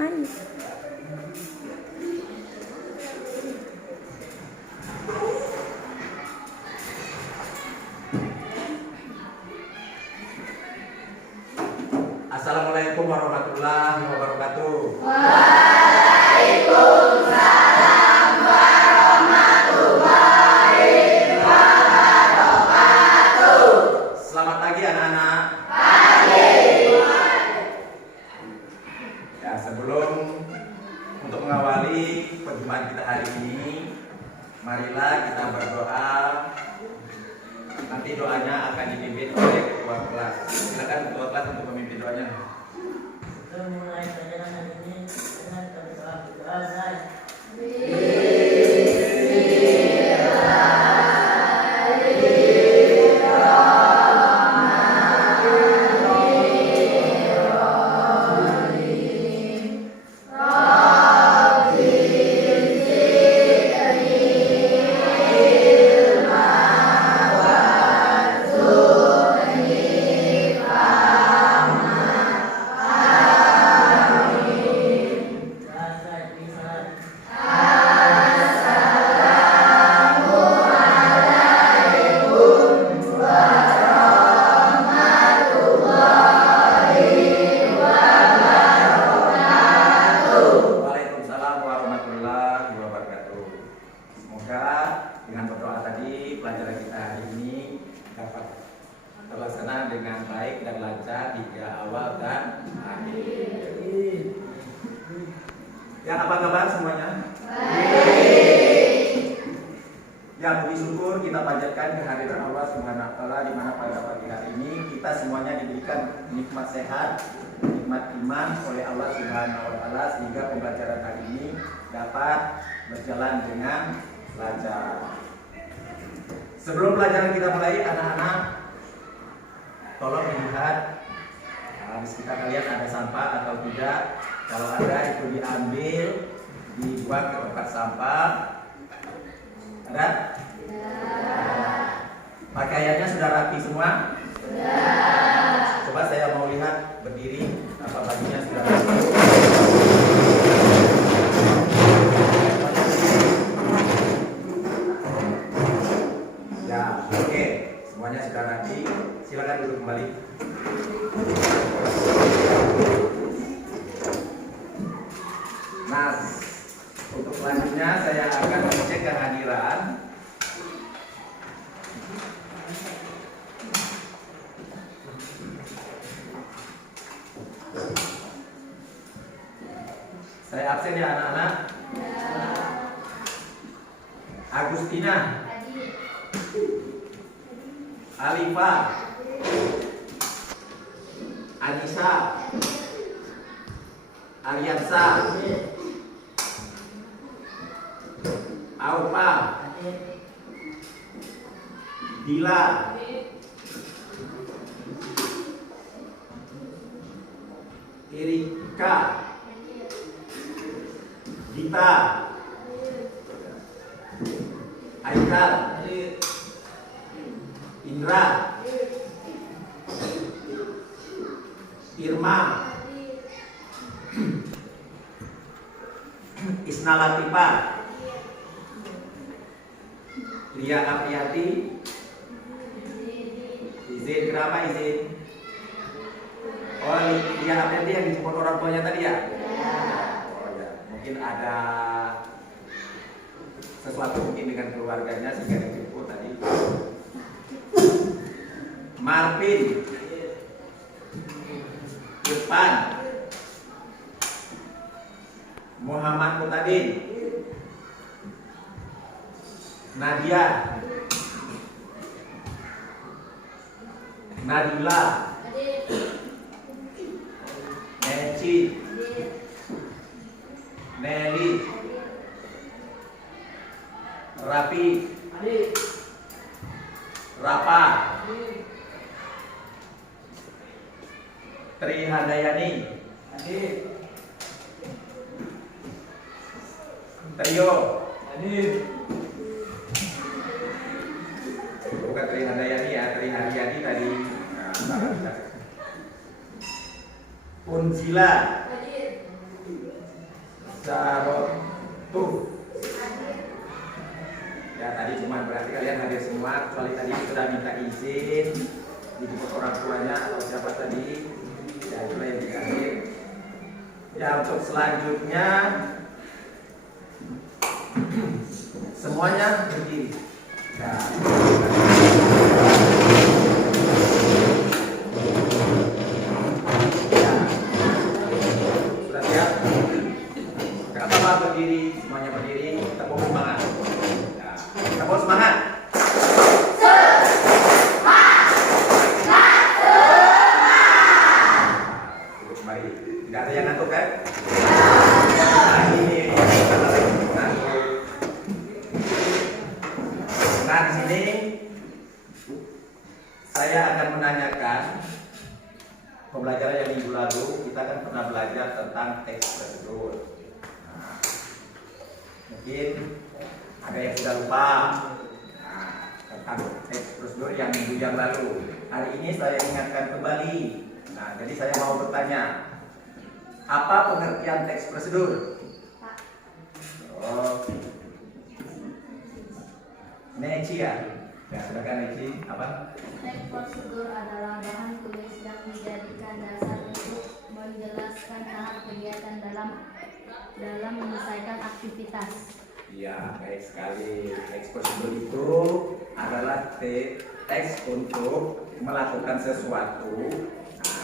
Ayo. Assalamualaikum warahmatullahi wabarakatuh. Waalaikumsalam warahmatullahi wabarakatuh. Selamat pagi anak-anak. Pagi. Ya, sebelum untuk mengawali perjumpaan kita hari ini, marilah kita berdoa. Nanti doanya akan dipimpin oleh ketua kelas. Silakan ketua kelas untuk memimpin doanya. Kita mulai pelajaran hari ini dengan berdoa dan Waalaikumsalam warahmatullahi wabarakatuh. Semoga dengan berdoa tadi pelajaran kita hari ini dapat terlaksana dengan baik dan lancar hingga awal dan akhir. Ya, apa kabar semuanya? Ya, puji syukur kita panjatkan kehadiran Allah Subhanahu wa taala di mana pada pagi hari ini kita semuanya diberikan nikmat sehat, nikmat iman oleh Allah Subhanahu wa taala sehingga pembelajaran hari ini dapat berjalan dengan lancar. Sebelum pelajaran kita mulai, anak-anak tolong dilihat di sekitar kalian ada sampah atau tidak. Kalau ada itu diambil, dibuang ke tempat sampah. Ada? Pakaiannya sudah rapi semua? Sudah. Coba saya mau lihat berdiri, apa bajunya sudah rapi? Ya, oke. Semuanya sudah rapi. Silakan duduk kembali. Nah, untuk selanjutnya saya akan mengecek kehadiran. Saya absen ya anak-anak. Agustina, Alifa, Anissa, Aliansa, Aupa, Dila, Erika, Gita, Aikal, Indra, Irma, Isna Latifa, Lia Apriati, izin, kenapa izin? Oh, Lia Apriati yang dijemput orang tuanya tadi ya? Oh ya, mungkin ada sesuatu mungkin dengan keluarganya sehingga dijemput tadi. Marvin, Irfan, Muhammad Mutadin, Nadia, Nadila, Eci, Nelly, Rapi, Rapa, Tri Handayani, Trio, bukan Tri Handayani ya, Tri Haryani tadi. Unzila, Sarotu. Ya tadi cuma berarti kalian hadir semua, kecuali tadi sudah minta izin dijemput orang tuanya atau siapa tadi. Ya itulah yang tidak hadir. Ya untuk selanjutnya semuanya berdiri. Ya. Ya. Sudah siap? Gak apa-apa berdiri, semuanya berdiri. Tepuk semangat. Ya. Tepuk semangat. Kembali. Tidak ada yang ngantuk kan? Nah, ini kata lagi ngantuk. Nah di sini saya akan menanyakan pembelajaran yang minggu lalu kita kan pernah belajar tentang teks prosedur. Nah, mungkin ada yang sudah lupa tentang teks prosedur yang minggu yang lalu. Hari ini saya ingatkan kembali. Nah, jadi saya mau bertanya, apa pengertian teks prosedur? Oh, Neci ya? Ya, silakan Neci. Apa? Teks prosedur adalah bahan tulis yang dijadikan dasar untuk menjelaskan tahap kegiatan dalam menyelesaikan aktivitas. Ya, baik sekali. Teks prosedur itu adalah teks untuk melakukan sesuatu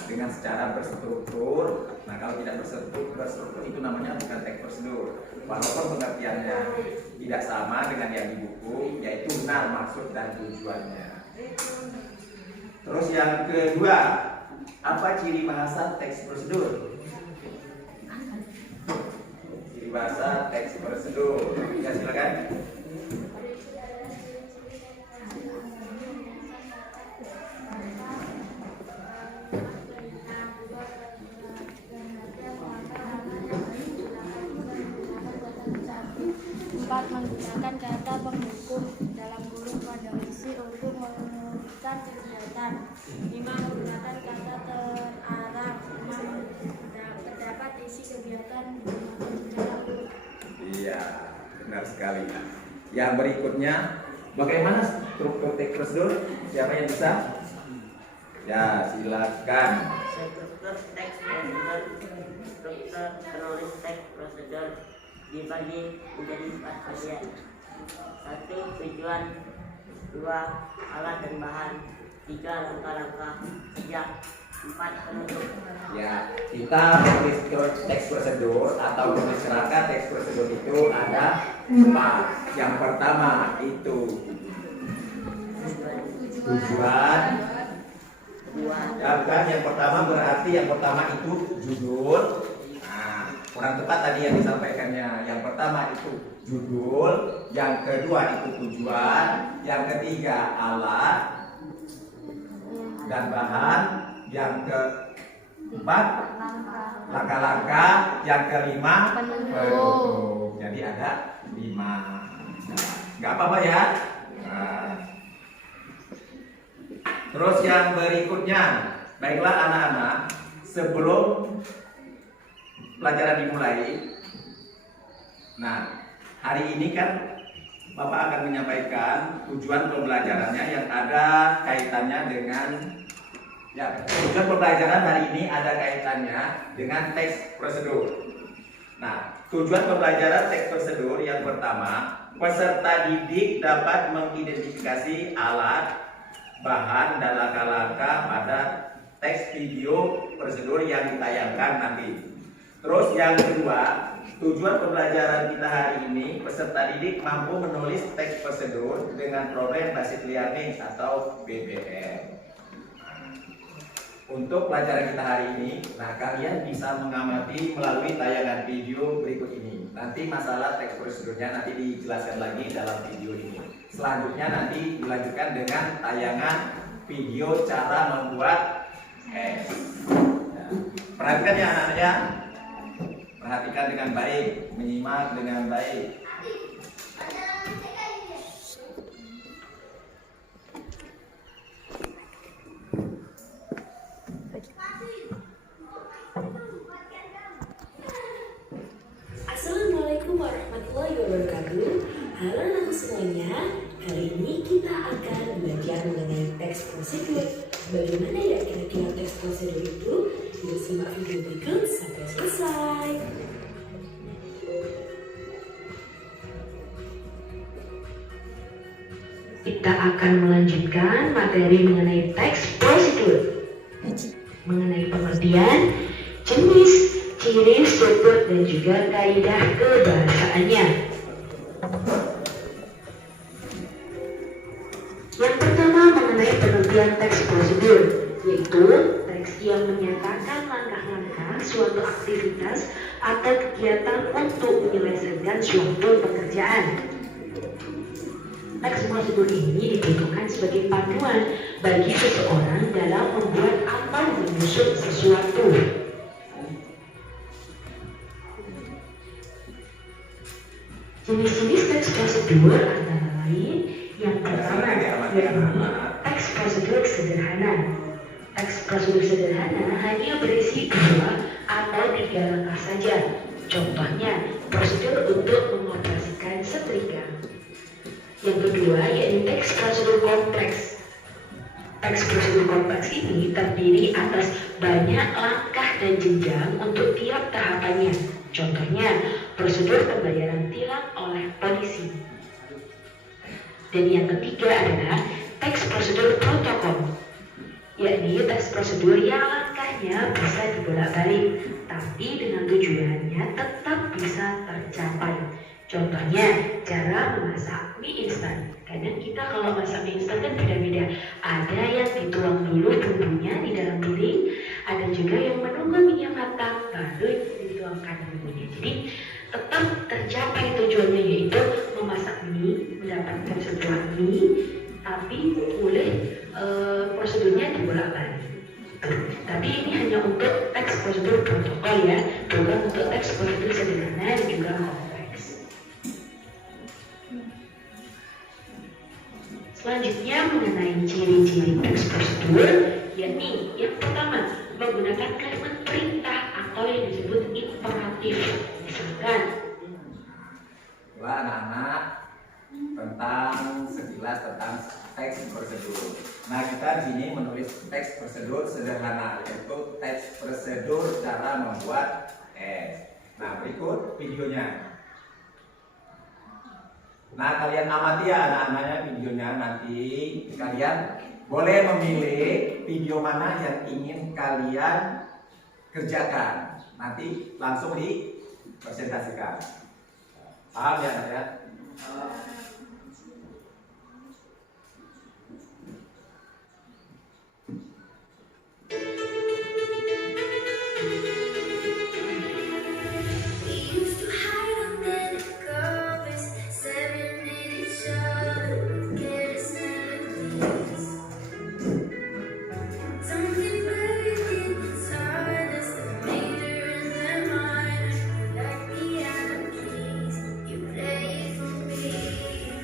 dengan secara berstruktur. Nah, kalau tidak berstruktur itu namanya bukan teks prosedur. Walaupun pengertiannya tidak sama dengan yang di buku, yaitu benar maksud dan tujuannya. Terus yang kedua, apa ciri bahasa teks prosedur? Ciri bahasa teks prosedur. Ya, silakan. Menggunakan kata penghukum dalam kurung pada isi untuk menurunkan kegiatan. 5. Menggunakan kata terarah. 6. Terdapat isi kegiatan dalam kurung. Iya, benar sekali. Yang berikutnya, bagaimana struktur teks prosedur? Siapa yang bisa? Ya, silakan. Struktur teks prosedur. Struktur penulis teks prosedur dibagi menjadi 4 bagian. 1. Tujuan. 2. Alat dan bahan. 3. Langkah-langkah. 3. 4. Penutup. Ya, kita menulis teks prosedur atau menulis kerangka teks prosedur itu ada 4. Yang pertama itu tujuan. Ya, bukan yang pertama berarti yang pertama itu judul. Kurang tepat tadi yang disampaikannya. Yang pertama itu judul, yang kedua itu tujuan, yang ketiga alat dan bahan, yang keempat langkah-langkah, yang kelima penutup. Jadi ada 5. Nggak apa-apa ya. Nah. Terus yang berikutnya, baiklah anak-anak, sebelum pelajaran dimulai. Nah, hari ini kan Bapak akan menyampaikan tujuan pembelajarannya yang ada kaitannya dengan tujuan pembelajaran hari ini ada kaitannya dengan teks prosedur. Nah, tujuan pembelajaran teks prosedur yang pertama, peserta didik dapat mengidentifikasi alat, bahan, dan langkah-langkah pada teks video prosedur yang ditayangkan nanti. Terus yang kedua, tujuan pembelajaran kita hari ini, peserta didik mampu menulis teks prosedur dengan program basic learning atau BBL. Untuk pelajaran kita hari ini, nah kalian bisa mengamati melalui tayangan video berikut ini. Nanti masalah teks prosedurnya nanti dijelaskan lagi dalam video ini. Selanjutnya nanti dilanjutkan dengan tayangan video cara membuat teks. Perhatikan ya anak-anaknya. Perhatikan dengan baik, menyimak dengan baik. Assalamualaikum kita akan belajar mengenai teks prosedur. Bagaimana ya kira-kira teks prosedur itu? Yuk simak video berikut sampai selesai. Kita akan melanjutkan materi mengenai teks prosedur, mengenai pengertian, jenis, ciri, struktur, dan juga kaidah kebahasaannya. Yang pertama mengenai pengertian teks prosedur, yaitu teks yang menyatakan langkah-langkah suatu aktivitas atau kegiatan untuk menyelesaikan suatu pekerjaan. Teks prosedur ini dibutuhkan sebagai panduan bagi seseorang dalam membuat atau menyusun sesuatu. Jenis-jenis teks prosedur antara lain yang pertama yaitu teks prosedur sederhana. Teks prosedur sederhana hanya berisi 2 atau 3 langkah saja. Contohnya, prosedur untuk mengoperasikan setrika. Yang kedua yaitu teks prosedur kompleks. Teks prosedur kompleks ini terdiri atas banyak langkah dan jenjang untuk tiap tahapannya. Contohnya, prosedur pembayaran tilang oleh polisi. Dan yang ketiga adalah teks prosedur protokol, yakni teks prosedur yang langkahnya bisa dibolak-balik, tapi dengan tujuannya tetap bisa tercapai. Contohnya, cara memasak mie instan. Kadang kita kalau masak mie instan kan beda-beda. Ada yang dituang dulu bumbunya di dalam piring, ada juga yang menunggu minyak matang baru dituangkan bumbunya. Jadi tetap tercapai tujuannya, yaitu memasak mie, mendapatkan sebuah mie, tapi boleh prosedurnya dibolak-balik. Tapi ini hanya untuk teks prosedur protokol ya, bukan untuk teks prosedur sederhana dan juga kompleks. Selanjutnya mengenai ciri-ciri teks prosedur, yakni yang pertama menggunakan kalimat perintah atau yang disebut imperatif. Misalkan, anak-anak tentang sekilas tentang teks prosedur. Nah, kita di sini menulis teks prosedur sederhana, yaitu teks prosedur cara membuat es. Nah, berikut videonya. Nah, kalian amati ya anak-anaknya videonya. Nanti kalian boleh memilih video mana yang ingin kalian kerjakan. Nanti langsung dipresentasikan. Paham ya anak ya? You play for me.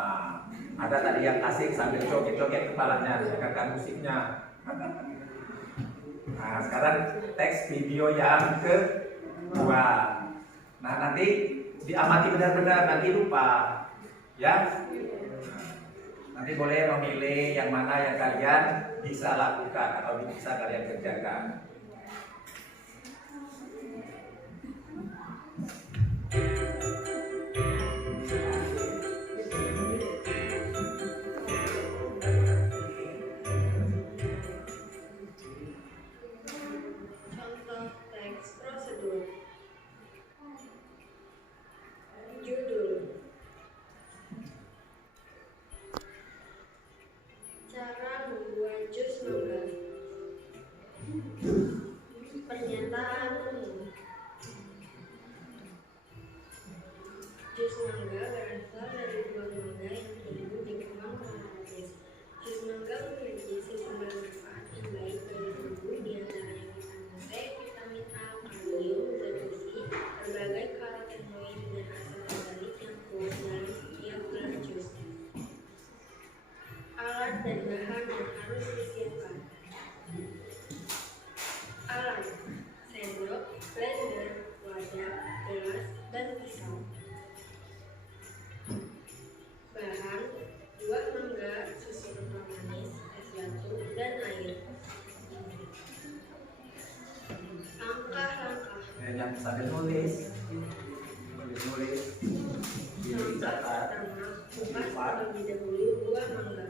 Nah, ada tadi yang asik sambil joget-joget kepalanya, dengarkan musiknya. Nah, sekarang teks video yang kedua. Nah, nanti diamati benar-benar, nanti lupa. Ya. Nanti boleh memilih yang mana yang kalian bisa lakukan atau bisa kalian kerjakan. Contoh teks prosedur. Judul. Cara membuat jus mangga. Pernyataan umum. Jus mangga berasal dari buah mangga yang tumbuh di kebun tropis. Jus mangga memiliki sejumlah manfaat yang baik bagi tubuh, diantaranya vitamin C, vitamin A, kalium, zat besi, berbagai karotenoid dan asam organik yang kuat dalam setiap gelas jus. Alat dan bahan yang harus disiapkan. Alat: sendok, blender, wadah, gelas, dan pisau. Bahan: buah mangga, susu kental manis, es batu, dan air. Langkah-langkah. Yang sambil nulis, dicatat, Pertama, kupas terlebih dahulu buah mangga.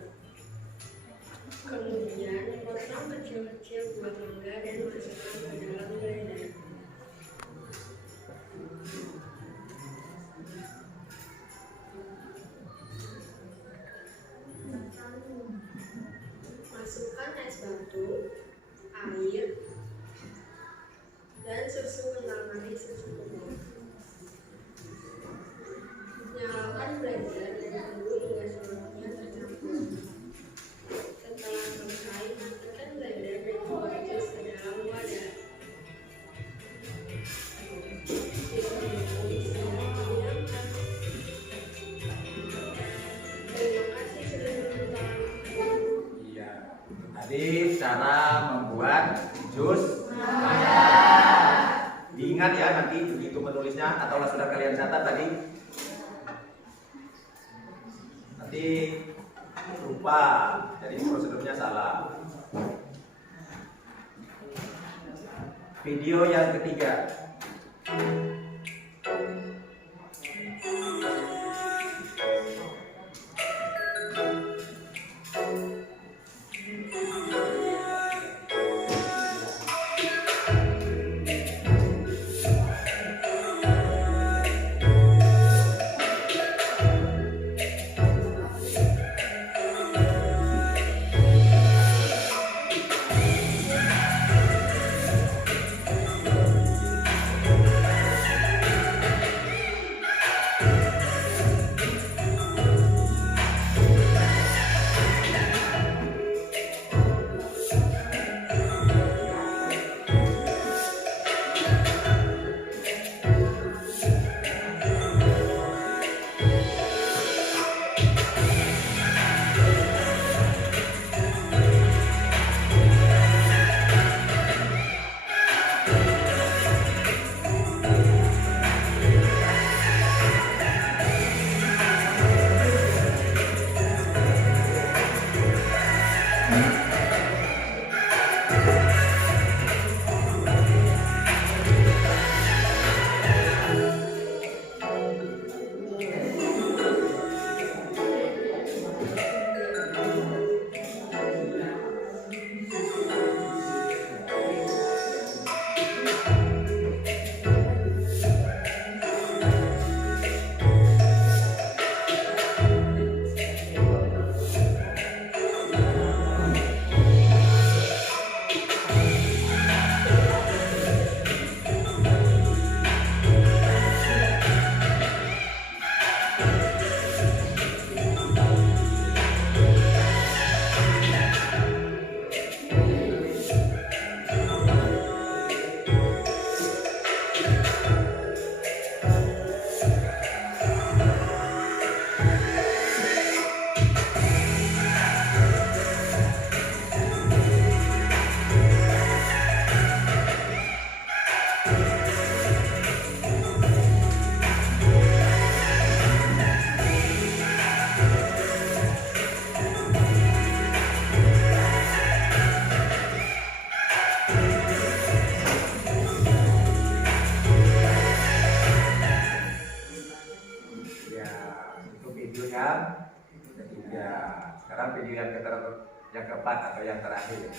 Kemudian, potong kecil-kecil buah mangga dan masukkan ke dalam blender. Masukkan es batu, air, dan susu kental manis secukupnya. Nyalakan blender dan tunggu hingga seluruhnya tercampur. Setelah selesai, masukkan blender dan buah jus ke dalam wadah. Terima kasih sudah menonton. Iya. Tadi cara membuat jus. Diingat ya nanti begitu menulisnya atau sudah kalian catat tadi. Nanti lupa, jadi prosedurnya salah. Video yang ketiga. Ya, sekarang video yang keempat atau yang terakhir.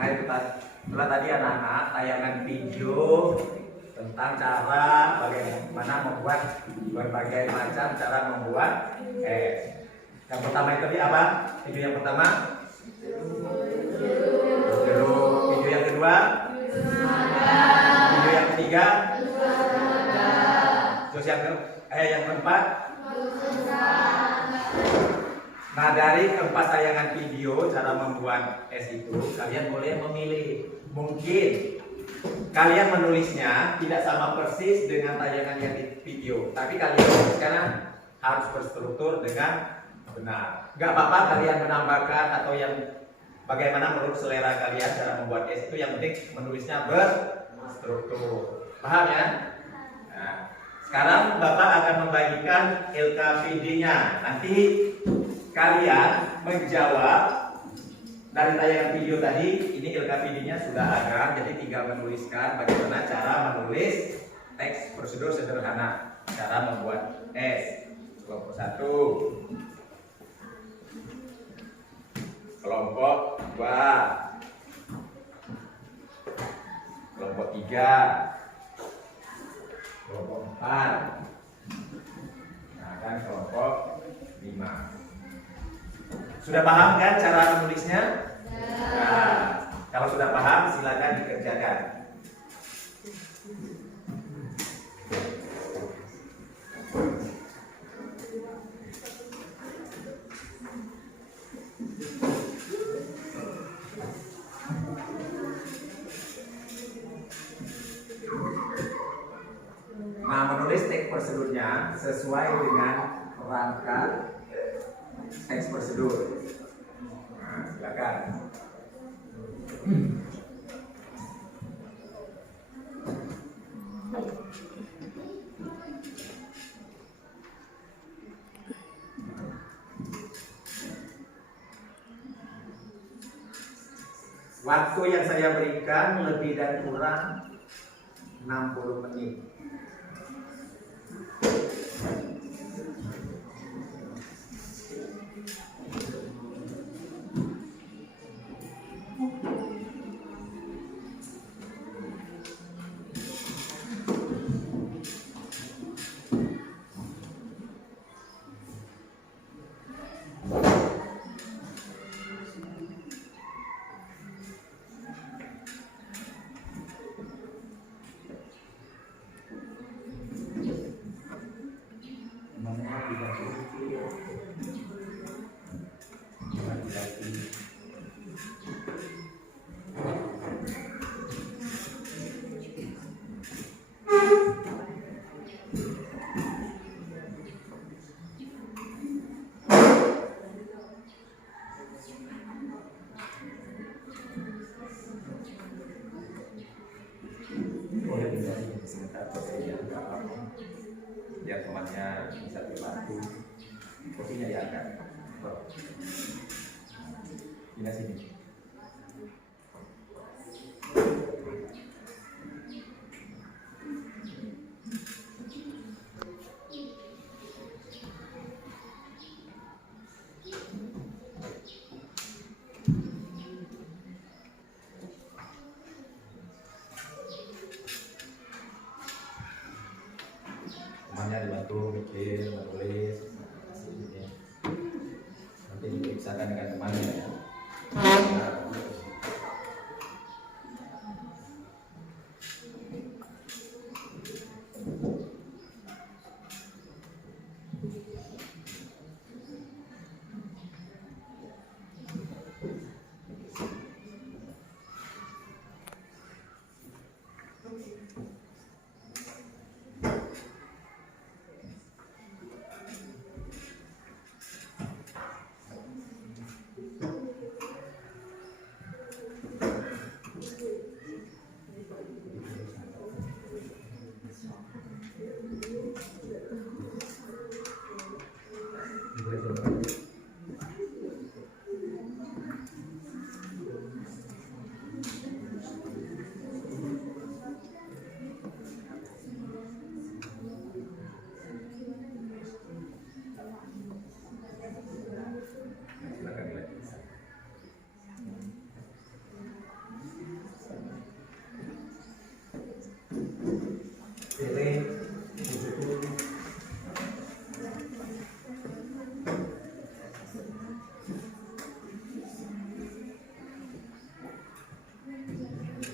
Nah itu itulah tadi anak-anak tayangan video tentang cara bagaimana membuat berbagai macam cara membuat es. Yang pertama itu tadi apa? Video yang pertama video yang kedua video yang ketiga terus yang keempat. Nah dari keempat tayangan video cara membuat es itu kalian boleh memilih. Mungkin kalian menulisnya tidak sama persis dengan tayangan yang di video, tapi kalian sekarang harus berstruktur dengan benar. Gak apa-apa kalian menambahkan atau yang bagaimana menurut selera kalian cara membuat es itu, yang penting menulisnya berstruktur. Paham ya? Nah, sekarang Bapak akan membagikan LKPD-nya. Nanti kalian menjawab dari tayangan video tadi. Ini LKPD-nya sudah ada, jadi tinggal menuliskan bagaimana cara menulis teks prosedur sederhana cara membuat es. Kelompok 1, kelompok 2, kelompok 3, kelompok 4, nah, dan kelompok 5. Sudah paham kan cara menulisnya? Nah, kalau sudah paham silakan dikerjakan. Nah, menulis teks prosedurnya sesuai dengan rangka teks prosedur. Nah, silakan. Waktu yang saya berikan lebih dan kurang 60 menit. kursinya nggak apa-apa. Biar temannya bisa terbantu. Kursinya diangkat. Pindah sini. Temannya dibantu mikir, menulis, nanti diperiksakan dengan temannya ya. Silakan dilanjutkan.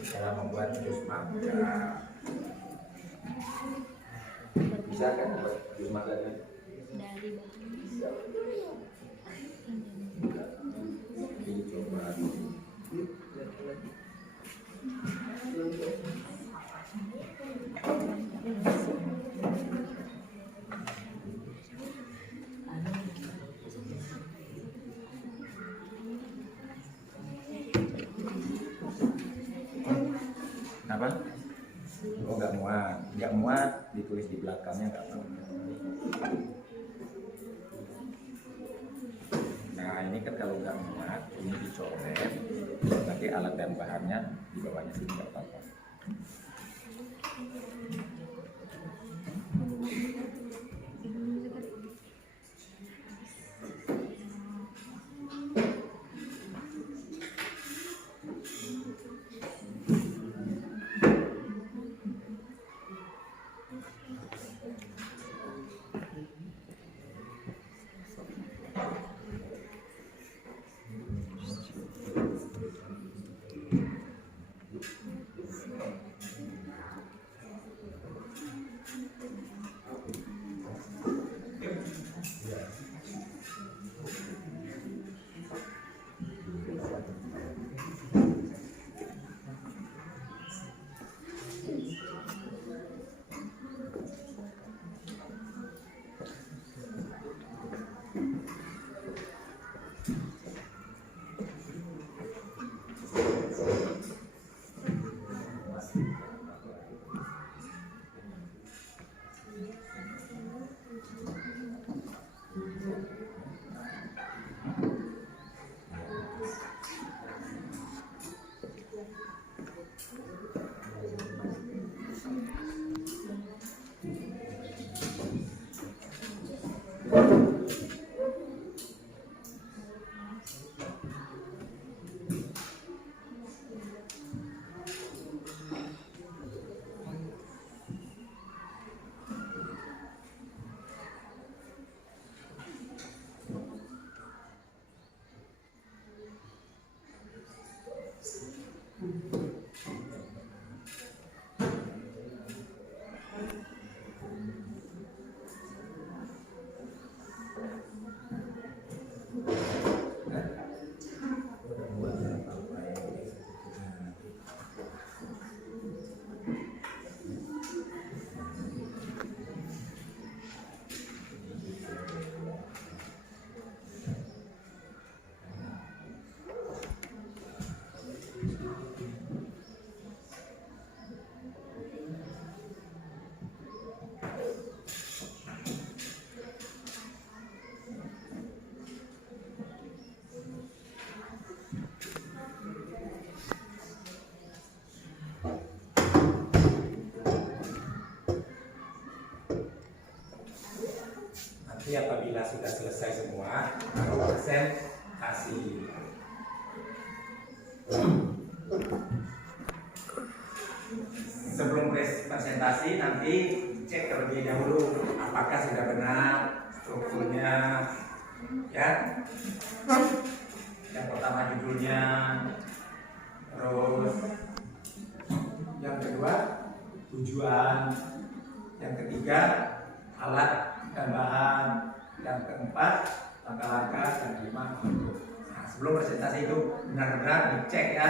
Cara membuat jus mangga. Bisa kan buat jus mangga kan? Dari Dicoba. Apa? Oh nggak muat, ditulis di belakangnya nggak apa-apa. Nah ini kan kalau nggak muat, ini dicoret, nanti alat dan bahannya di bawahnya sini nggak apa-apa. apabila sudah selesai semua, baru presentasi. Sebelum presentasi nanti cek terlebih dahulu apakah sudah benar strukturnya, ya. Yang pertama judulnya, terus yang kedua tujuan, yang ketiga alat dan bahan, yang keempat langkah-langkah, dan kelima bentuk. Nah, sebelum presentasi itu benar-benar dicek ya.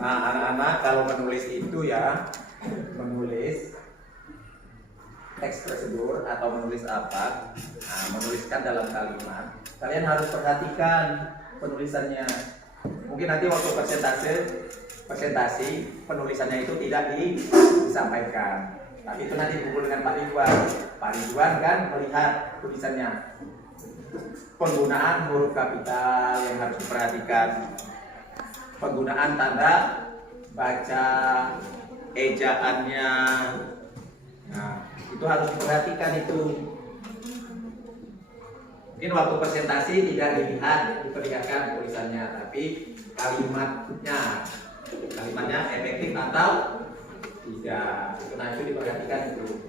Nah, anak-anak kalau menulis itu ya, menulis teks prosedur atau menulis apa, nah, menuliskan dalam kalimat, kalian harus perhatikan penulisannya. Mungkin nanti waktu presentasi penulisannya itu tidak disampaikan, tapi itu nanti dikumpul dengan Pak Ridwan. Pak Ridwan kan melihat tulisannya. Penggunaan huruf kapital yang harus diperhatikan, penggunaan tanda baca, ejaannya, nah itu harus diperhatikan itu. Mungkin waktu presentasi tidak diperlihatkan tulisannya, tapi kalimatnya efektif atau tidak. Nah itu diperhatikan itu.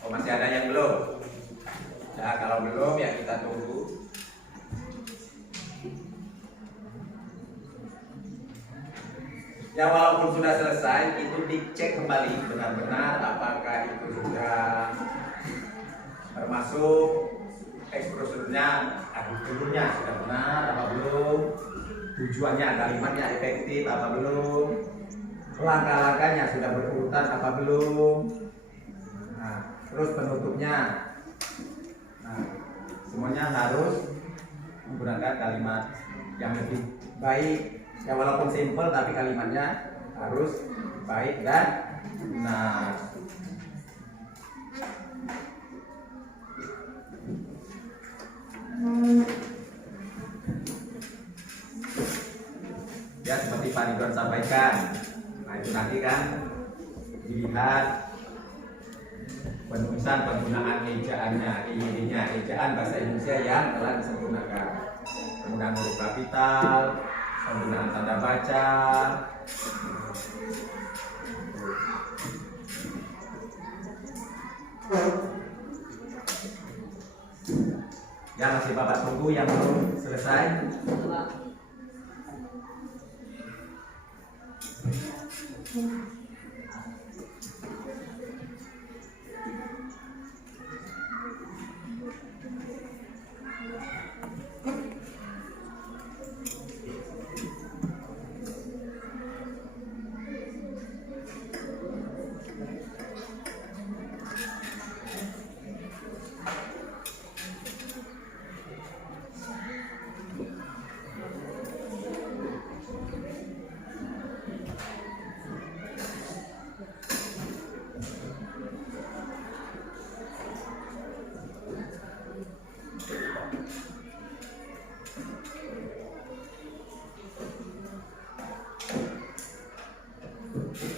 Oh, masih ada yang belum? Nah, kalau belum ya kita tunggu. Ya, walaupun sudah selesai, itu dicek kembali benar-benar apakah itu sudah termasuk eksposurnya, dulunya sudah benar apa belum, tujuannya, kalimatnya efektif apa belum, langkah-langkahnya sudah berurutan apa belum, nah, terus penutupnya. Nah, semuanya harus menggunakan kalimat yang lebih baik. Ya, walaupun simple tapi kalimatnya harus baik dan benar. Ya, seperti Pak Ridwan sampaikan. Nah, itu nanti kan dilihat penulisan penggunaan ejaannya, ejaan bahasa Indonesia yang telah disempurnakan. Penggunaan huruf kapital, penggunaan tanda baca. Ya, masih Bapak tunggu yang belum selesai.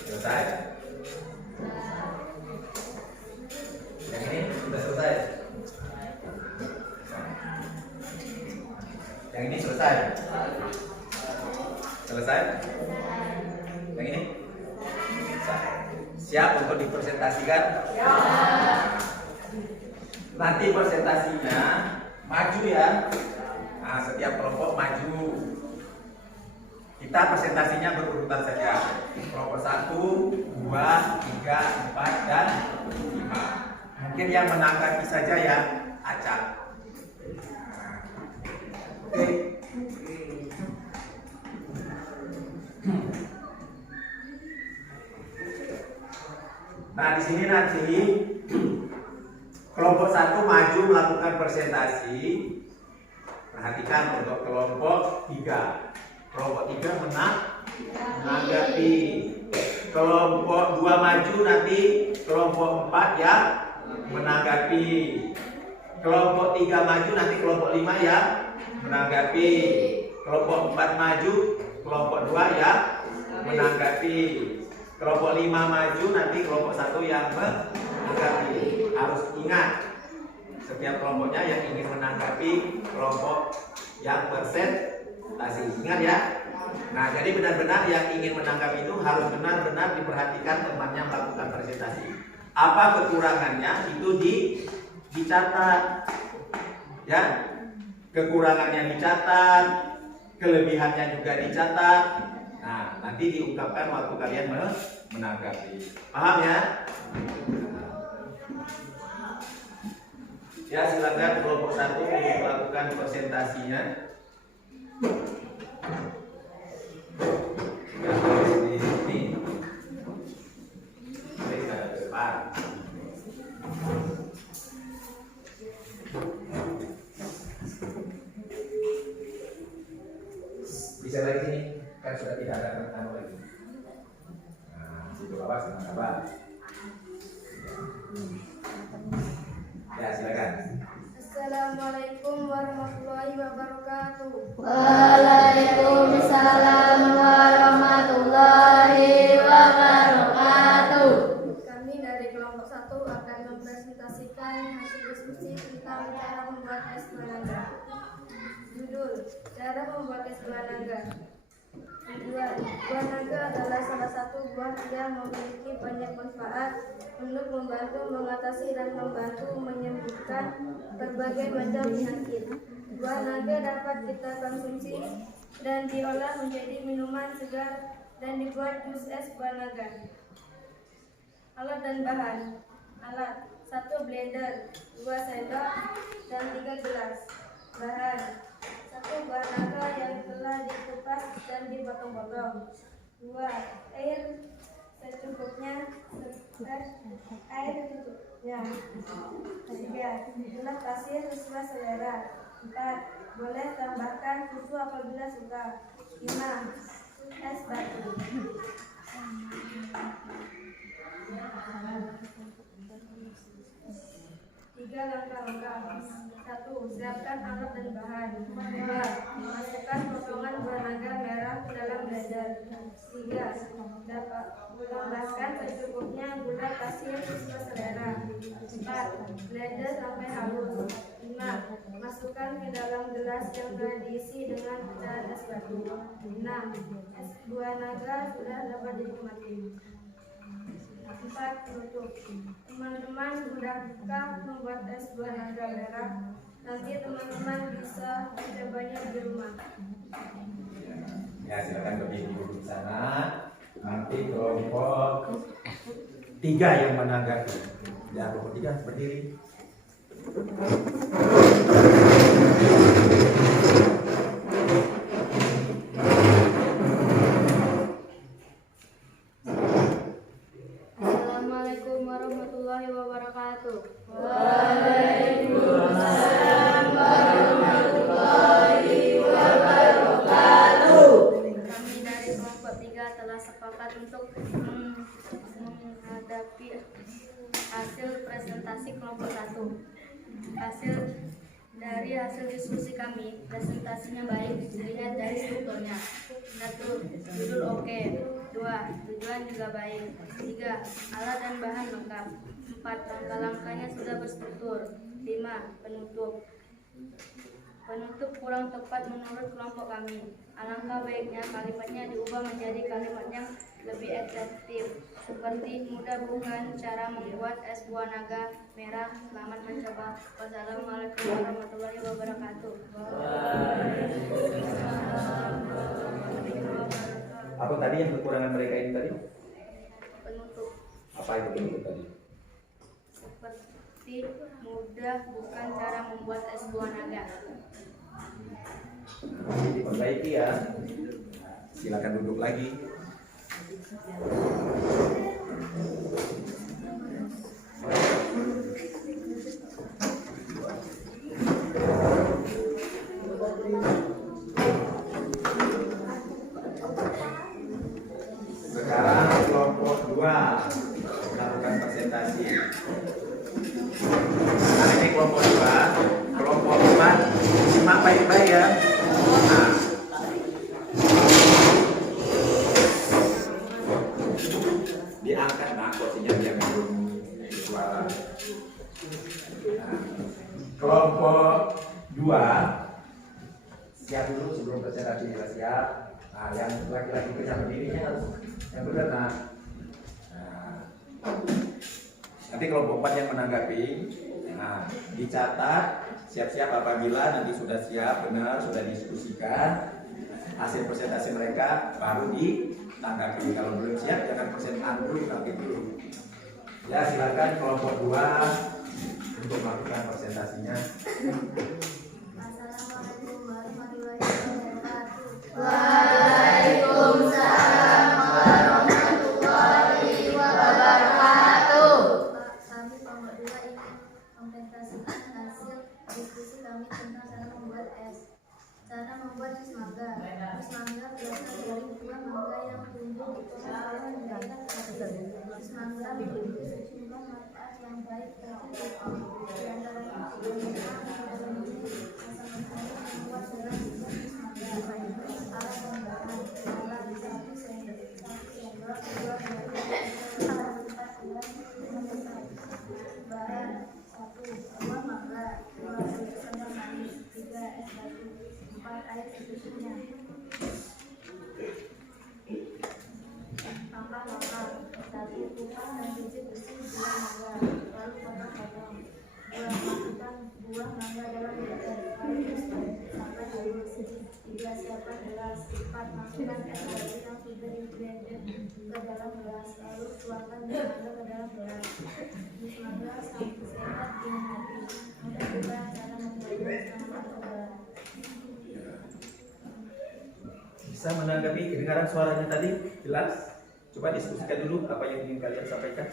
Selesai? Yang ini sudah selesai? Yang ini selesai? Selesai? Yang ini? Siap untuk dipresentasikan? Ya. Nanti presentasinya maju ya. Nah, setiap kelompok maju. Kita presentasinya berurutan saja. Kelompok 1, 2, 3, 4, dan 5. Mungkin yang menanggapi saja yang acak. Oke. Nah, di sini nanti kelompok 1 maju melakukan presentasi. Perhatikan untuk kelompok 3. Kelompok 3 menanggapi. Kelompok 2 maju, nanti kelompok 4 ya menanggapi. Kelompok 3 maju, nanti kelompok 5 ya menanggapi. Kelompok 4 maju, kelompok 2 ya menanggapi. Kelompok 5 maju, nanti kelompok 1 yang menanggapi. Harus ingat, setiap kelompoknya yang ingin menanggapi kelompok yang presentasi. Ingat ya. Nah, jadi benar-benar yang ingin menanggapi itu harus benar-benar diperhatikan temannya melakukan presentasi. Apa kekurangannya itu dicatat. Ya. Kekurangannya dicatat, kelebihannya juga dicatat. Nah, nanti diungkapkan waktu kalian menanggapi. Paham ya? Ya, silakan kelompok 1 melakukan presentasinya. Bisa lagi sini, kan sudah tidak ada tanda lagi. Nah, itu bawah sama kabar. Ya, silakan. Assalamualaikum warahmatullahi wabarakatuh. Waalaikumsalam warahmatullahi wabarakatuh. Kami dari kelompok 1 akan mempresentasikan hasil diskusi tentang cara membuat es buah naga. Judul: Cara membuat es buah naga. Buah naga adalah salah satu buah yang memiliki banyak manfaat untuk membantu mengatasi dan membantu menyembuhkan berbagai macam penyakit. Buah naga dapat kita konsumsi dan diolah menjadi minuman segar dan dibuat jus es buah naga. Alat dan bahan. Alat: 1 blender, 2 sendok, dan 3 gelas. Bahan: 1 buah naga yang telah dikupas dan dipotong-potong. 2 air secukupnya. 3 gula pasir sesuai selera. 4 boleh tambahkan susu apabila suka. 5 es batu. 3 langkah-langkah. 1. Siapkan alat dan bahan. 2. Masukkan potongan buah naga merah ke dalam blender. 3. Tambahkan secukupnya gula pasir sesuai selera. 4. Blender sampai halus. 5. Masukkan ke dalam gelas yang telah diisi dengan cairan es batu. 6. Es buah naga sudah dapat dinikmati. 4. Penutup. Teman-teman mudahkah membuat es buah naga merah? Nanti teman-teman bisa mencobanya di rumah. Ya, silakan berdiri dulu di sana. Nanti kelompok 3 yang menanggapi. Ya, kelompok 3 berdiri. Assalamualaikum warahmatullahi wabarakatuh. Waalaikumsalam warahmatullahi wabarakatuh. Kami dari kelompok 3 telah sepakat untuk menghadapi hasil presentasi kelompok 1. Dari hasil diskusi kami, presentasinya baik dilihat dari strukturnya. 1. Judul oke. 2. Tujuan juga baik. 3. Alat dan bahan lengkap. 4. Langkah-langkahnya sudah berstruktur. 5. Penutup kurang tepat menurut kelompok kami. Alangkah baiknya kalimatnya diubah menjadi kalimat yang lebih efektif, seperti mudah bukan cara membuat es buah naga merah. Selamat mencoba. Wassalamualaikum warahmatullahi wabarakatuh. Apa tadi yang kekurangan mereka ini tadi? Penutup. Apa itu penutup tadi? Seperti mudah bukan cara membuat es buah naga. Diperbaiki ya. Silakan duduk lagi. Sekarang kelompok 2 melakukan presentasi. Nah, ini kelompok 2, kelompok 4 simak baik-baik ya. Nah, diangkat posisinya biar belum suara. Nah, kelompok 2 siap dulu sebelum presentasi siap. Nah, yang laki-laki kerja berdirinya harus yang benar. Nah, nanti kelompok 4 yang menanggapi. Nah, dicatat siap-siap apabila nanti sudah siap benar, sudah diskusikan hasil presentasi mereka baru ditanggapi. Kalau belum siap jangan presentasi dulu, tapi dulu. Ya, silakan kelompok 2 untuk melakukan presentasinya. Assalamualaikum warahmatullahi wabarakatuh. Waalaikumsalam warahmatullahi wabarakatuh. Kami kelompok 2 ingin mempresentasikan hasil diskusi kami tentang cara membuat es. Cara membuat jus mangga. Jus mangga berasal dari buah mangga yang tumbuh di kota yang menjadikan jus mangga memiliki sejumlah manfaat yang baik bagi tubuh. Di antaranya membuat segala jenis jus mangga. Alat dan bahan. Alat 1 sendok, 2 bahan 1 buah mangga, 2 susu sendok manis, 3 es batu, 4 air secukupnya. tumpukan dan biji besi buah mangga, lalu potong-potong. Masukkan buah mangga dalam blender, lalu sampai halus. 3. Siapkan gelas. 4. Masukkan es batu yang sudah di blender ke dalam gelas, lalu tuangkan jus mangga ke dalam gelas. Jus mangga sangat sehat dinikmati. Mudah juga cara membuatnya, selamat mencoba. Bisa menanggapi kedengaran suaranya tadi? Jelas? Coba diskusikan dulu apa yang ingin kalian sampaikan.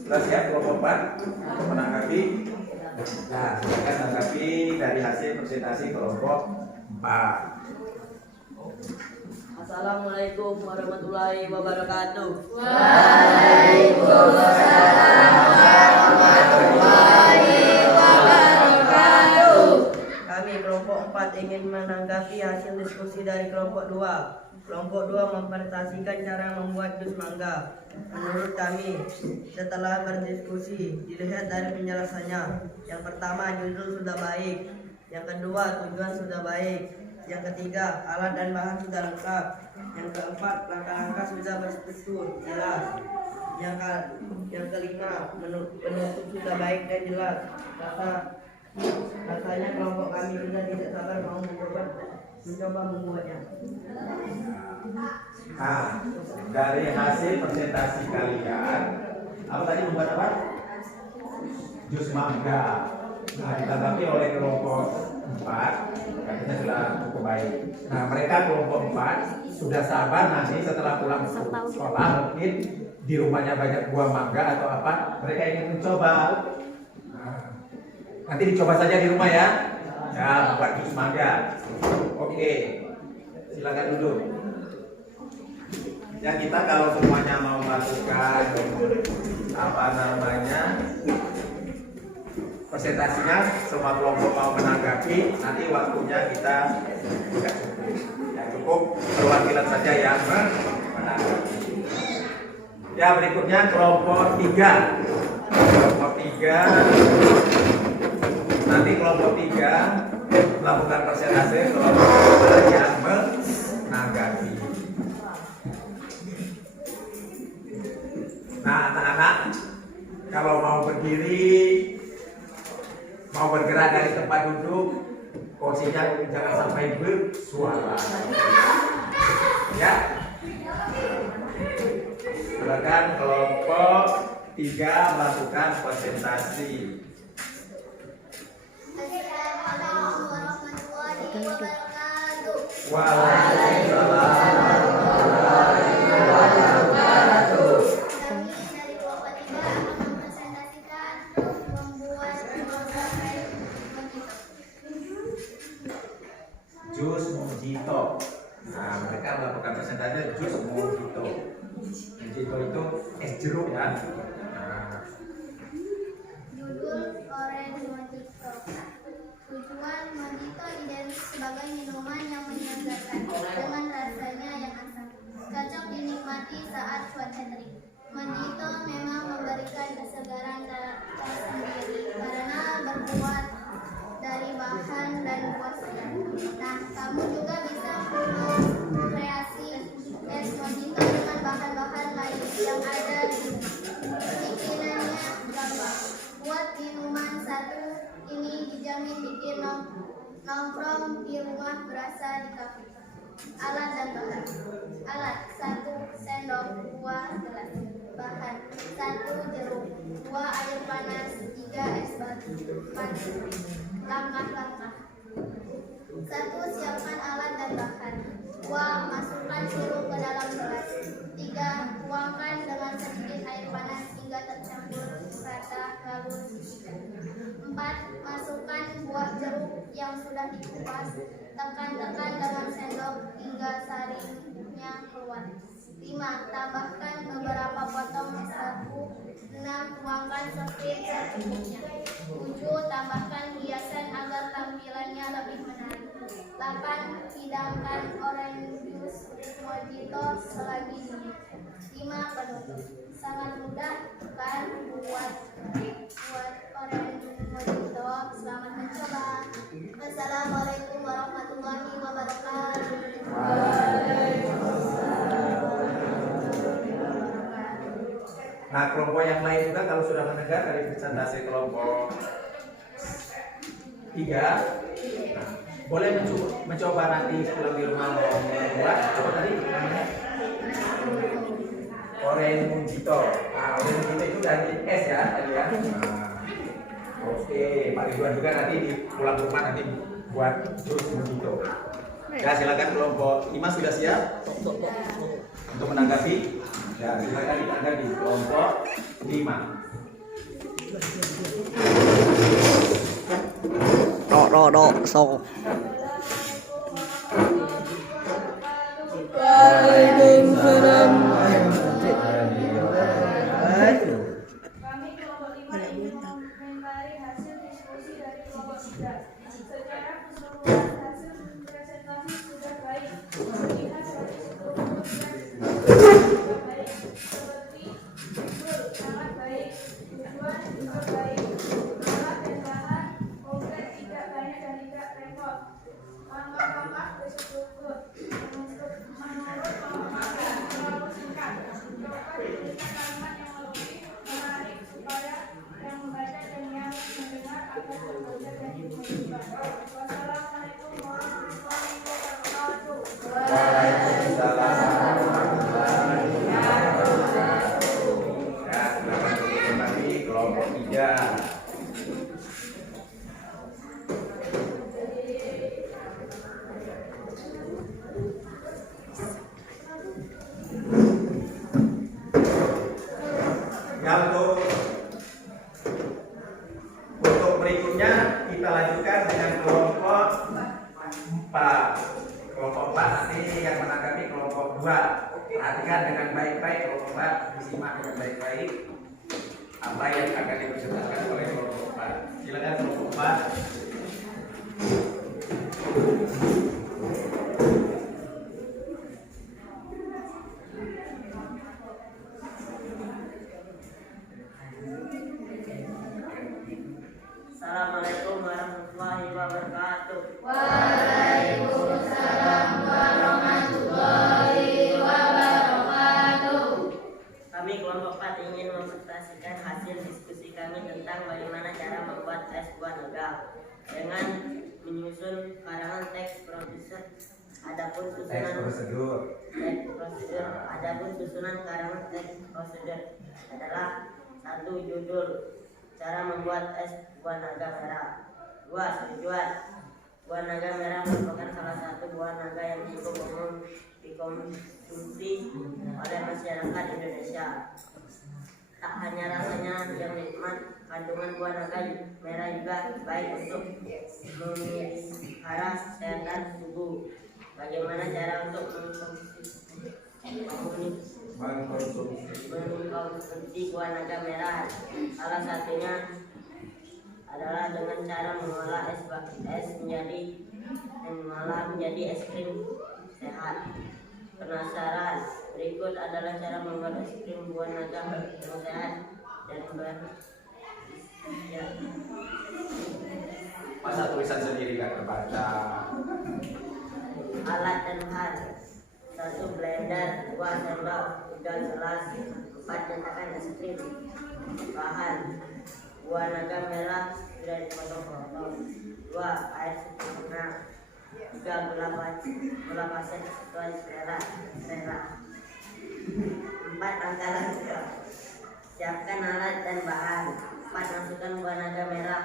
Jelas ya kelompok 4 untuk menanggapi. Nah, silakan menanggapi dari hasil presentasi kelompok 4. Assalamualaikum warahmatullahi wabarakatuh. Kami kelompok 4 ingin menanggapi hasil diskusi dari kelompok 2. Kelompok 2 mempresentasikan cara membuat jus mangga. Menurut kami, setelah berdiskusi, dilihat dari penjelasannya. Yang pertama, judul sudah baik. Yang kedua, tujuan sudah baik. Yang ketiga, alat dan bahan sudah lengkap. Yang keempat, langkah-langkah sudah berstruktur, jelas. Yang kelima, penutup sudah baik dan jelas. Rasanya kelompok kami sudah tidak sabar mau mencoba membuatnya. Nah, dari hasil presentasi kalian, apa tadi membuat apa? Jus mangga. Nah, ditanggapi oleh kelompok 4, katanya sudah cukup baik. Nah, mereka kelompok 4 sudah sabar nanti setelah pulang sekolah, mungkin di rumahnya banyak buah mangga atau apa, mereka ingin mencoba. Nah, nanti dicoba saja di rumah ya. Ya, buat jus mangga. Oke, silakan duduk. Ya, kita kalau semuanya mau melakukan presentasinya, semua kelompok mau menanggapi, nanti waktunya kita tidak cukup. Ya, cukup perwakilan saja yang menanggapi. Ya, berikutnya kelompok 3. Kelompok 3. Nanti kelompok 3 melakukan presentasi, kelompok 2 yang menanggapi. Nah, anak-anak, kalau mau berdiri, mau bergerak dari tempat duduk, kursinya jangan sampai bersuara. Ya. Silakan kelompok 3 melakukan presentasi. Assalamualaikum warahmatullahi wabarakatuh. Waalaikumsalam warahmatullahi wabarakatuh. Kami dari kelompok 3 akan mempresentasikan membuat Jus mojito. Nah, mereka melakukan presentasi jus mojito. Mojito itu es jeruk ya. Nah, judul Orange Mojito. Tujuan mojito identik sebagai minuman yang menyegarkan dengan rasanya yang asam, cocok dinikmati saat cuaca terik. Mojito memang memberikan kesegaran tersendiri karena berbuat dari bahan dan buah segar. Nah, kamu juga bisa mengkreasi es mojito dengan bahan-bahan lain yang ada di rumah. Bikinannya gampang. Buat minuman satu ini dijamin bikin nongkrong di rumah berasa di kafe. Alat dan bahan. Alat 1 sendok buah gelas. Bahan 1 jeruk, 2 air panas, 3 es batu. Langkah-langkah. 1. Siapkan alat dan bahan. 2. Masukkan sirup ke dalam gelas. 3. Tuangkan dengan sedikit air panas hingga tercampur rata, lalu sisihkan. 4. Masukkan buah jeruk yang sudah dikupas. Tekan-tekan dengan sendok hingga sarinya keluar. 5. Tambahkan beberapa potong es batu. 6. Tuangkan sepit secukupnya. 7. Tambahkan hiasan agar tampilannya lebih menarik. 8. Hidangkan orange juice mojito selagi dingin. Nah, kelompok yang lain juga kalau sudah mendengar dari presentasi kelompok 3, nah, boleh mencoba nanti pulang di rumah membuat apa tadi namanya? Oren Mujito. Nah, Oren Mujito itu dari S ya tadi ya. Nah, oke, Pak Ridwan juga nanti di pulang rumah nanti buat jus Mujito. Ya, silakan kelompok 5 sudah siap untuk menanggapi. Ya, silakan ditanggapi di kelompok 5. So. Waalaikumsalam. Kami kelompok 5 ingin mengomentari hasil diskusi dari kelompok 3. Secara keseluruhan hasil presentasi sudah baik. Melihat dari seluruh sudah baik. Seperti judul sangat baik, tujuan juga baik, alat dan bahan konkret, tidak banyak dan tidak repot. Langkah-langkah terstruktur. Menurut kelompok terlalu singkat. Coba diberikan kalimat yang lebih menarik supaya yang membaca dan yang mendengar agar berbelajar dan dimajukan. Wassalamualaikum warahmatullahi wabarakatuh. Waalaikumsalam warahmatullahi wabarakatuh. Ya, silakan kembali kelompok 3. Ya, untuk berikutnya kita lanjutkan dengan kelompok 4. Kelompok 4 nanti yang menanggapi kelompok 2. Perhatikan dengan baik-baik kelompok 4, disimak dengan baik-baik apa yang akan dipresentasikan oleh kelompok 4. Silakan kelompok 4. Assalamualaikum warahmatullahi wabarakatuh. Waalaikumsalam warahmatullahi wabarakatuh. Kami kelompok 4 ingin mempresentasikan hasil diskusi kami tentang bagaimana cara membuat es buah naga dengan menyusun karangan teks prosedur. Adapun susunan karangan teks prosedur adalah: 1. Judul, cara membuat es buah naga merah. 2. Tujuan, buah naga merah merupakan salah satu buah naga yang cukup umum dikonsumsi oleh masyarakat Indonesia. Tak hanya rasanya yang nikmat, kandungan buah naga merah juga baik untuk memelihara kesehatan tubuh. Bagaimana cara untuk mengkonsumsi buah naga merah? Salah satunya adalah dengan cara mengolah es menjadi es krim sehat. Penasaran? Berikut adalah cara membuat es krim buah naga yang sehat dan Masa tulisan sendiri kan terbaca. Alat dan bahan: 1. Blender, 2. sendok, 3. gelas, 4. cetakan es krim. Bahan: buah naga merah sudah dipotong-potong, 2. air setengah, 3. gula pasir sesuai selera, 4. langkah-langkah. Siapkan alat dan bahan. 4. Masukkan buah naga merah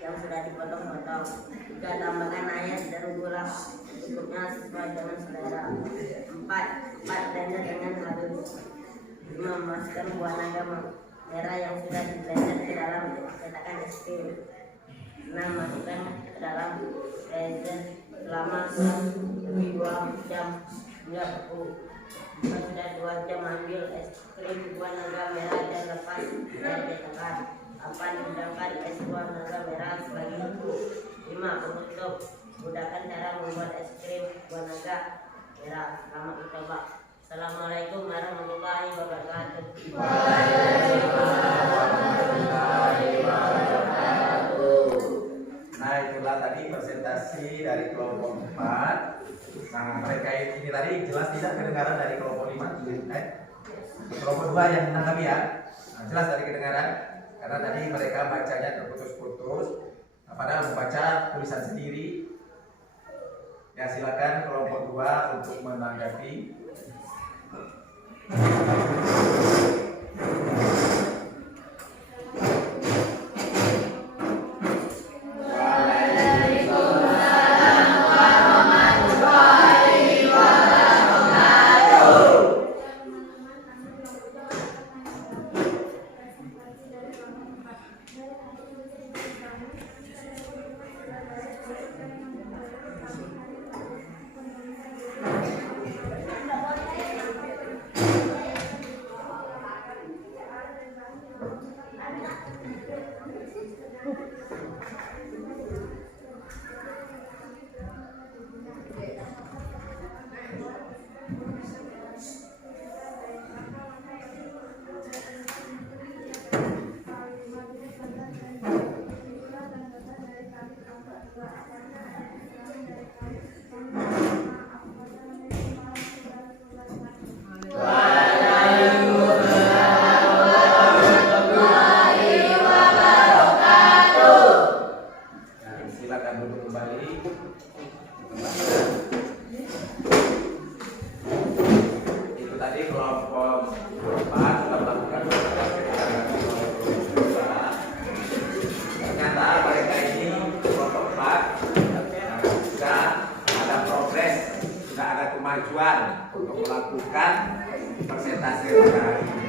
yang sudah dipotong-potong. 3. Tambahkan air dan gula secukupnya sesuai dengan selera. 4. Blender dengan halus. 5. Masukkan buah naga merah yang sudah diblender ke dalam cetakan es krim. 6. Masukkan ke dalam freezer selama lebih 2 jam hingga beku. Sudah 2 jam, ambil es krim buah naga merah dan lepas dari cetakan. 8. Hidangkan es buah naga merah sebagai beku. 5. Penutup. Mudahkan cara membuat es krim buah naga merah. Selamat mencoba. Assalamualaikum warahmatullahi wabarakatuh. Waalaikumsalam warahmatullahi wabarakatuh. Nah, itulah tadi presentasi dari kelompok 4. Nah, mereka ini tadi jelas tidak kedengaran dari kelompok 5. Kelompok 2 yang menanggapi ya. Nah, jelas dari kedengaran karena tadi mereka bacanya terputus-putus. Nah, padahal membaca tulisan sendiri. Ya, silakan kelompok 2 untuk menanggapi. Silakan duduk kembali. Itu tadi kelompok 4 sudah melakukan ternyata mereka ini kelompok 4 sudah ada progres, sudah ada kemajuan untuk melakukan presentasi pada hari ini.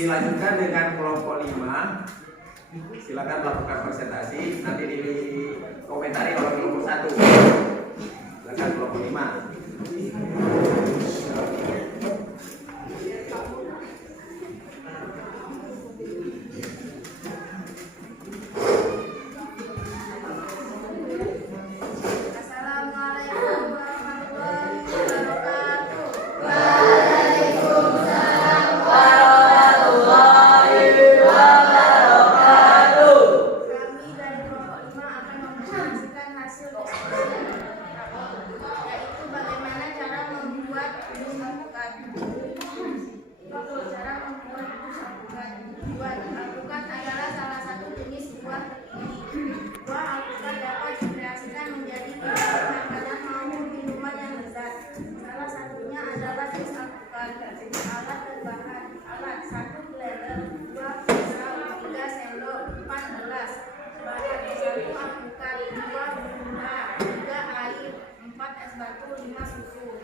Dilanjutkan dengan kelompok 5. Silakan melakukan presentasi, nanti dikomentari oleh kelompok 1. Silakan kelompok 5. Assalamualaikum warahmatullahi wabarakatuh. Kami dari kelompok 5 akan mempresentasikan hasil diskusi, yaitu bagaimana cara membuat dus alpukat. Cara membuat dus alpukat. Alpukat adalah salah satu jenis buah tinggi. Buah alpukat dapat dikreasikan menjadi minuman makanan maupun minuman yang lezat. Salah satunya adalah dus alpukat. Alat dan bahan: alat 1 blender, 2 pisau, 3 sendok, 4 gelas. Bahan: 1 alpukat, 2 gula, 3 air, 4 es batu, 5 susu.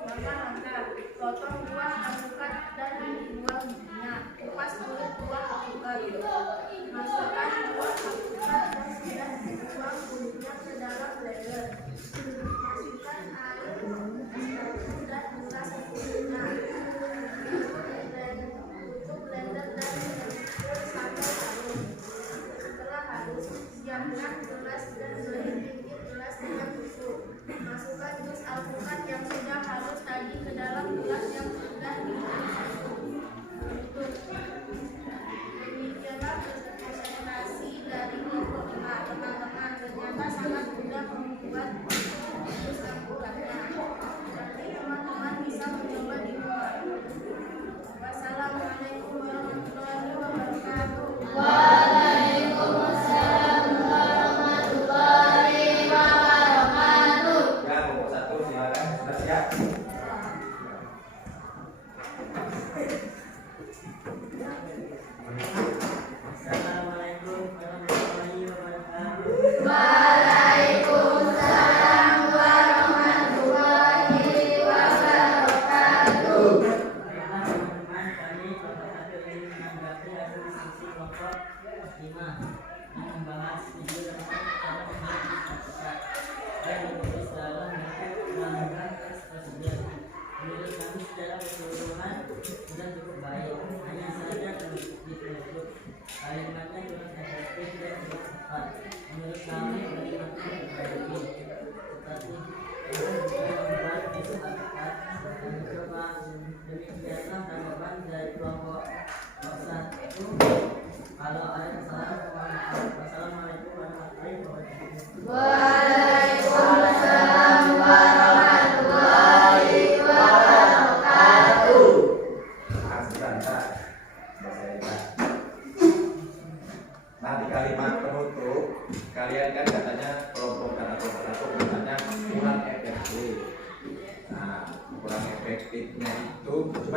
Langkah-langkah: potong buah alpukat dan buah bijinya. Kupas kulit buah alpukat. Masukkan buah alpukat dan sudah dibuang kulitnya ke dalam blender. Masukkan air, es batu dan gula secukupnya. Tutup blender dan diaduk sampai halus. Setelah halus, siapkan gelas dan beri pinggir gelas dengan susu. Masukkan jus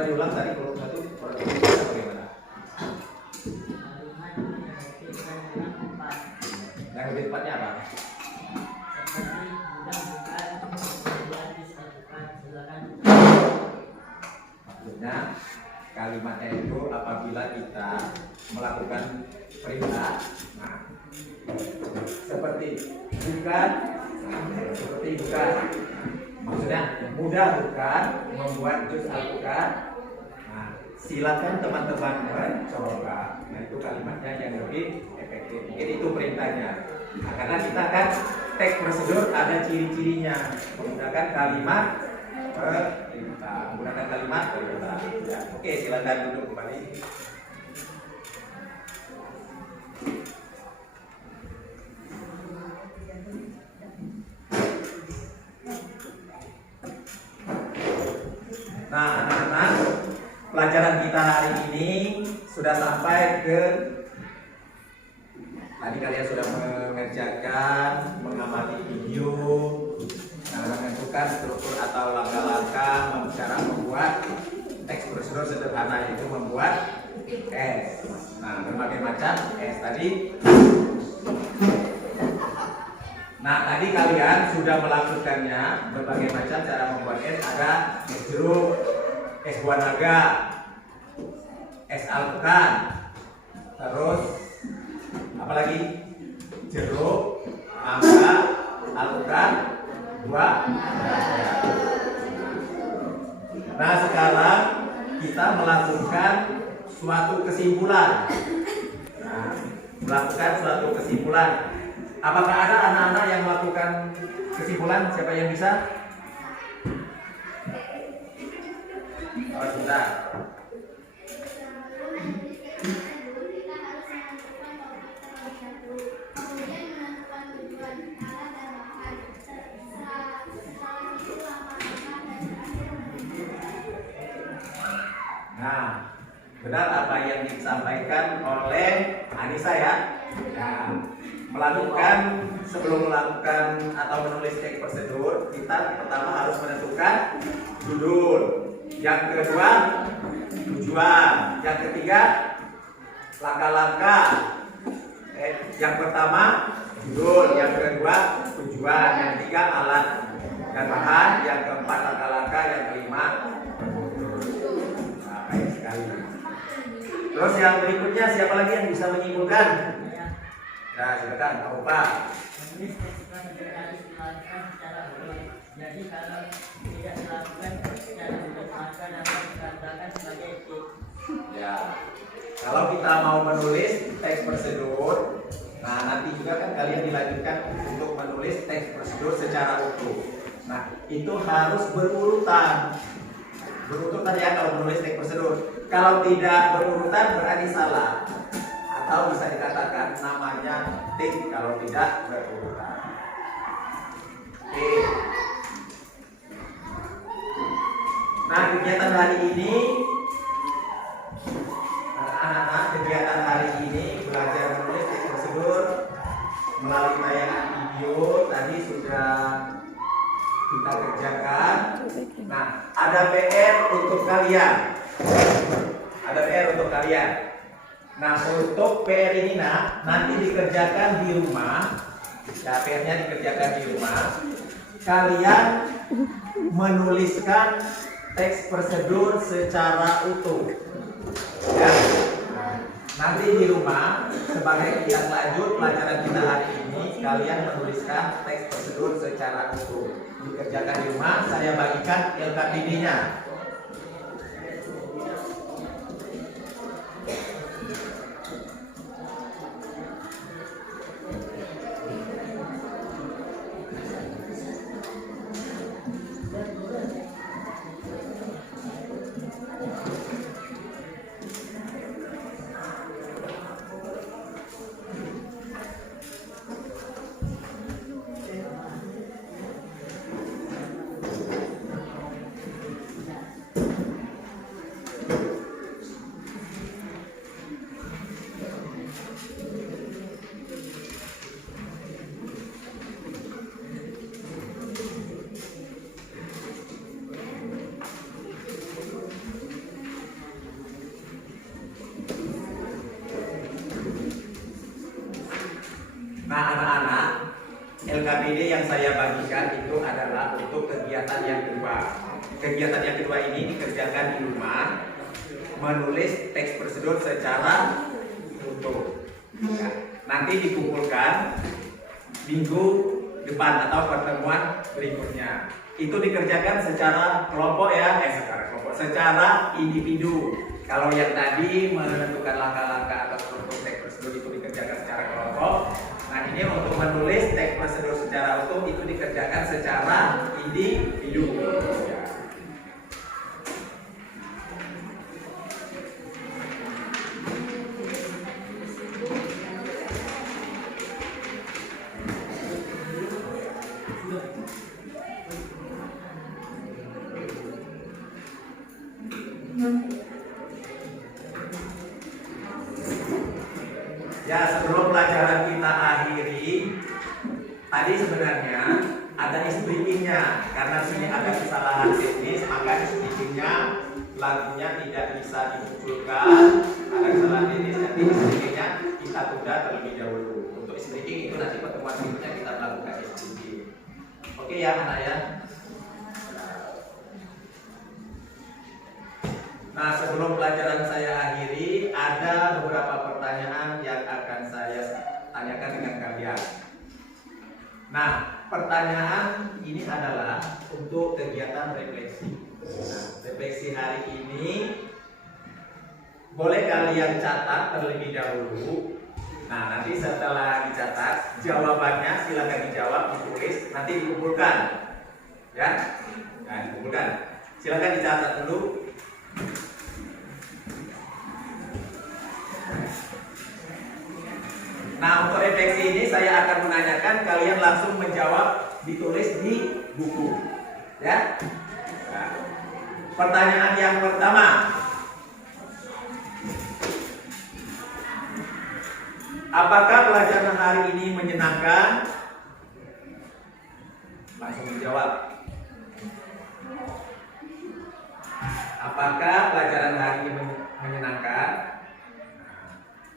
Coba diulang tadi kolom 1 kolom 2 bagaimana? Yang lebih tepatnya apa? Maksudnya kalimatnya itu apabila kita melakukan perintah, nah, seperti bukan, seperti bukan. Maksudnya mudah bukan membuat jus alpukat. Nah, silakan teman-teman mencoba. Nah, itu kalimatnya yang lebih efektif. Mungkin itu perintahnya. Nah, karena kita kan teks prosedur ada ciri-cirinya. Menggunakan kalimat perintah. Menggunakan kalimat perintah. Ya. Oke, silakan duduk kembali. Nah, anak-anak, pelajaran kita hari ini sudah sampai ke tadi kalian sudah mengerjakan, mengamati video, menentukan struktur atau langkah-langkah cara membuat teks prosedur sederhana, yaitu membuat S. Nah, berbagai macam S tadi. Nah, tadi kalian sudah melakukannya, berbagai macam cara membuat es. Ada es jeruk, es buah naga, es alpukat, terus apa lagi? Jeruk, mangga, alpukat, buah. Nah, sekarang kita melakukan suatu kesimpulan. Nah, melakukan suatu kesimpulan. Apakah ada anak-anak yang melakukan kesimpulan? Siapa yang bisa? Oh, sebentar. Nah, benar apa yang disampaikan oleh Anissa ya? Melakukan sebelum melakukan atau menulis teks prosedur, kita pertama harus menentukan judul, yang kedua tujuan, yang ketiga langkah-langkah. Yang pertama judul, yang kedua tujuan, yang ketiga alat dan bahan, yang keempat langkah-langkah, yang kelima nah, baik sekali. Terus yang berikutnya siapa lagi yang bisa menyimpulkan? Nah, silakan Pak Upa. Jadi kalau tidak dilakukan secara benar maka dapat dikatakan sebagai etik. Ya, kalau kita mau menulis teks prosedur, nah nanti juga kan kalian dilanjutkan untuk menulis teks prosedur secara utuh. Nah, itu harus berurutan. Berurutan ya kalau menulis teks prosedur. Kalau tidak berurutan berarti salah. Atau bisa dikatakan namanya tik kalau tidak berurutan. Oke. Nah, kegiatan hari ini anak-anak, kegiatan hari ini belajar menulis teks prosedur melalui tayangan video tadi sudah kita kerjakan. Nah, ada PR untuk kalian. Ada PR untuk kalian. Nah, untuk PR ini nanti dikerjakan di rumah. Ya, PR-nya dikerjakan di rumah. Kalian menuliskan teks prosedur secara utuh. Ya. Nanti di rumah sebagai tindak lanjut pelajaran kita hari ini, kalian menuliskan teks prosedur secara utuh. Dikerjakan di rumah. Saya bagikan LKPD-nya. yang saya bagikan itu adalah untuk kegiatan yang kedua. Kegiatan yang kedua ini dikerjakan di rumah, menulis teks prosedur secara utuh. Ya. Nanti dikumpulkan minggu depan atau pertemuan berikutnya. Itu dikerjakan secara kelompok ya, secara individu. Kalau yang tadi menentukan langkah-langkah atau struktur teks prosedur itu dikerjakan secara kelompok. Nah ini untuk menulis teks prosedur secara utuh itu dikerjakan secara individu. Ya. Ya, sebelum pelajaran kita akhiri, tadi sebenarnya ada speakingnya. Karena sini ada kesalahan teknis, maka speakingnya lagunya tidak bisa dimunculkan. Ada kesalahan teknis, nanti speakingnya kita tunda terlebih dahulu. Untuk speaking itu nanti pertemuan berikutnya kita melakukan speaking. Oke ya anak ya. Nah, sebelum pelajaran saya akhiri, ada beberapa pertanyaan yang akan saya tanyakan dengan kalian. Nah, pertanyaan ini adalah untuk kegiatan refleksi. Nah, refleksi hari ini boleh kalian catat terlebih dahulu. Nah, nanti setelah dicatat, jawabannya silakan dijawab, ditulis, nanti dikumpulkan. Ya, nah, dikumpulkan. Silakan dicatat dulu. Nah, untuk refleksi ini saya akan menanyakan, kalian langsung menjawab, ditulis di buku. Ya. Nah, pertanyaan yang pertama. Apakah pelajaran hari ini menyenangkan? Langsung dijawab. Apakah pelajaran hari ini menyenangkan?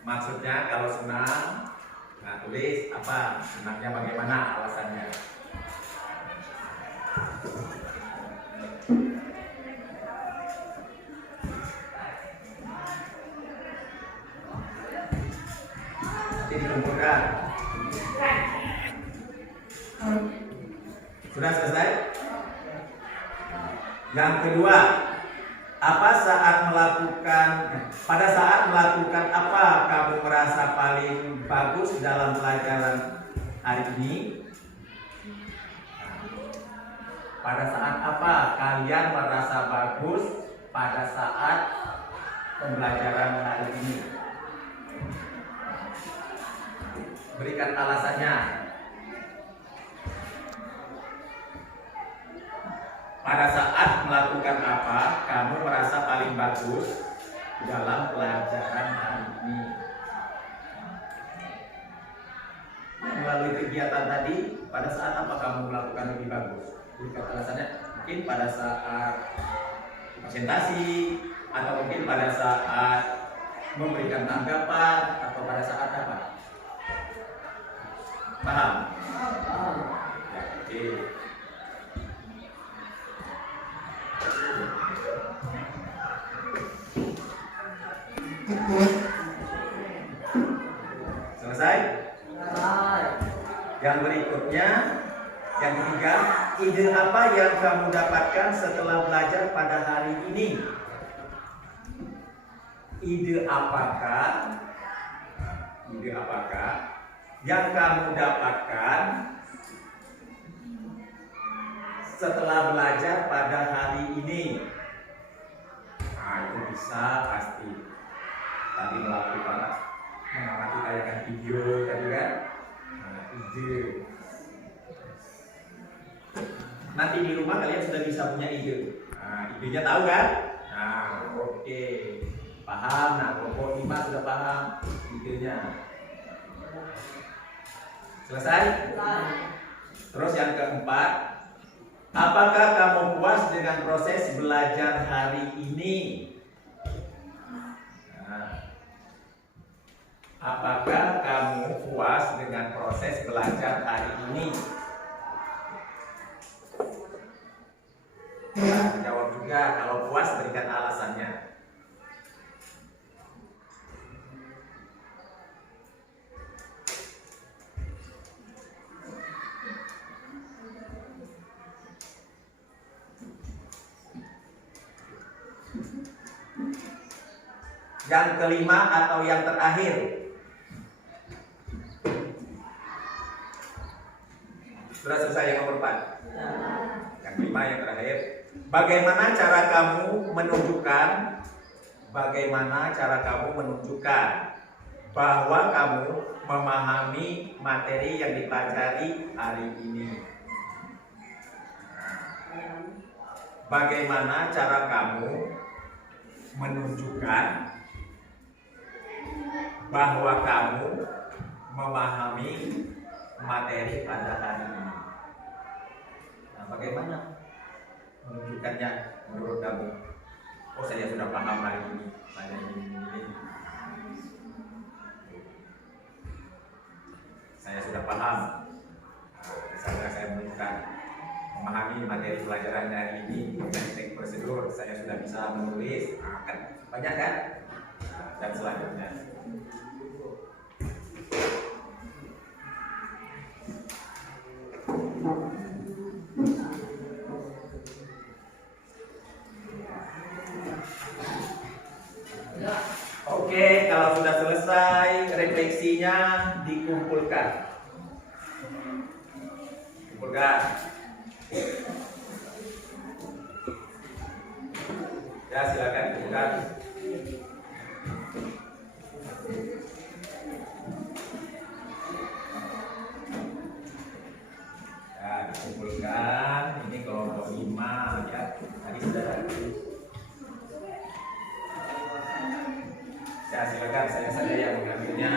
Maksudnya kalau senang, nah tulis apa, senangnya bagaimana, alasannya. Nanti dikumpulkan. Sudah selesai? Yang kedua, pada saat melakukan apa kamu merasa paling bagus dalam pelajaran hari ini? Pada saat apa kalian merasa bagus pada saat pembelajaran hari ini? Berikan alasannya. Pada saat melakukan apa kamu merasa paling bagus dalam pelajaran hari ini? Melalui kegiatan tadi, pada saat apa kamu melakukan lebih bagus? Berikan alasannya. Mungkin pada saat presentasi, atau mungkin pada saat memberikan tanggapan, atau pada saat apa? Paham? Ya, oke. Selesai? Yang berikutnya, yang ketiga, ide apa yang kamu dapatkan setelah belajar pada hari ini? Ide apakah yang kamu dapatkan setelah belajar pada hari ini? Nah, itu bisa pasti. Tadi melakukan mengamati tayangan video tadi kan? Nah, ide. Nanti di rumah kalian sudah bisa punya ide. Nah, idenya tahu kan? Nah, oke. Paham. Nah, kelompok 5 sudah paham idenya. Selesai? Terus yang keempat, apakah kamu puas dengan proses belajar hari ini? Nah, apakah kamu puas dengan proses belajar hari ini? Enggak, kalau puas berikan alasannya. Yang kelima atau yang terakhir. Sudah selesai yang nomor 4. Yang kelima yang terakhir. Bagaimana cara kamu menunjukkan bahwa kamu memahami materi yang dipelajari hari ini? Bagaimana cara kamu menunjukkan bahwa kamu memahami materi pada hari ini? Nah, bagaimana menunjukkannya menurut kamu? Oh, saya sudah paham hari ini, saya sudah paham. Misalnya saya menunjukkan memahami materi pelajaran hari ini, teknik prosedur, saya sudah bisa menulis, kan banyak kan? Dan selanjutnya. Oke, kalau sudah selesai refleksinya dikumpulkan. Ya, silakan kumpulkan. Ya, dikumpulkan. Ini kelompok 5 ya. Tadi sudah ada. Ya, silakan saya yang mengambilnya.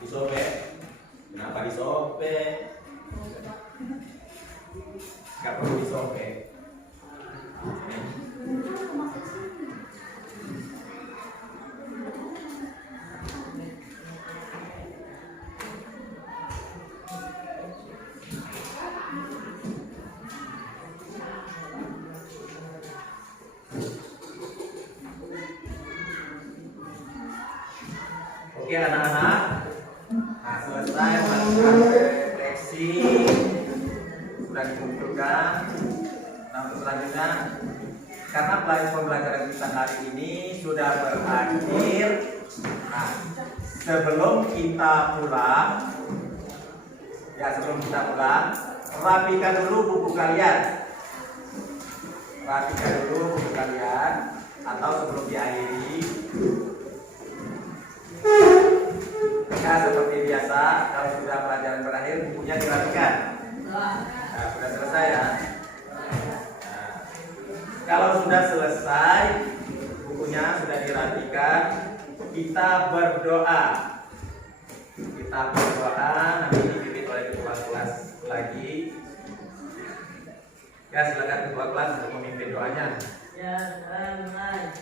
Disobek. Kenapa disobek? Gak perlu disobek. Oke anak-anak, nah selesai melakukan refleksi, sudah dikumpulkan. Nah untuk selanjutnya, karena pembelajaran kita hari ini sudah berakhir, nah, sebelum kita pulang, rapikan dulu buku kalian. Atau sebelum diakhiri. Ya, seperti biasa, kalau sudah pelajaran berakhir, bukunya dirapikan. Nah, sudah selesai ya. Nah, kalau sudah selesai, bukunya sudah dirapikan, kita berdoa. Nanti dipimpin oleh ketua kelas lagi. Ya, silakan ketua kelas untuk memimpin doanya. Ya, aman.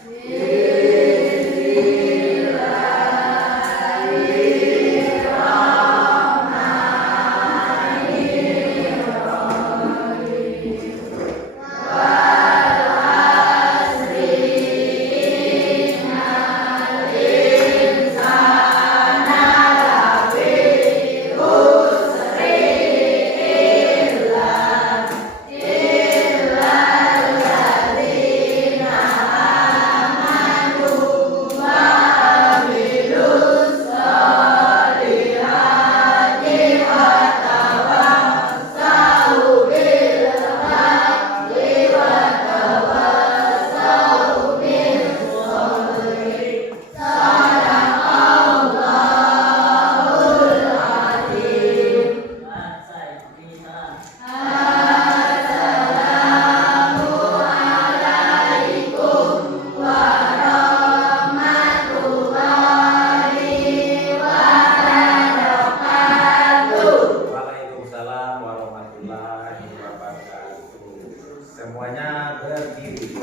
Semuanya berdiri.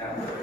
Ya.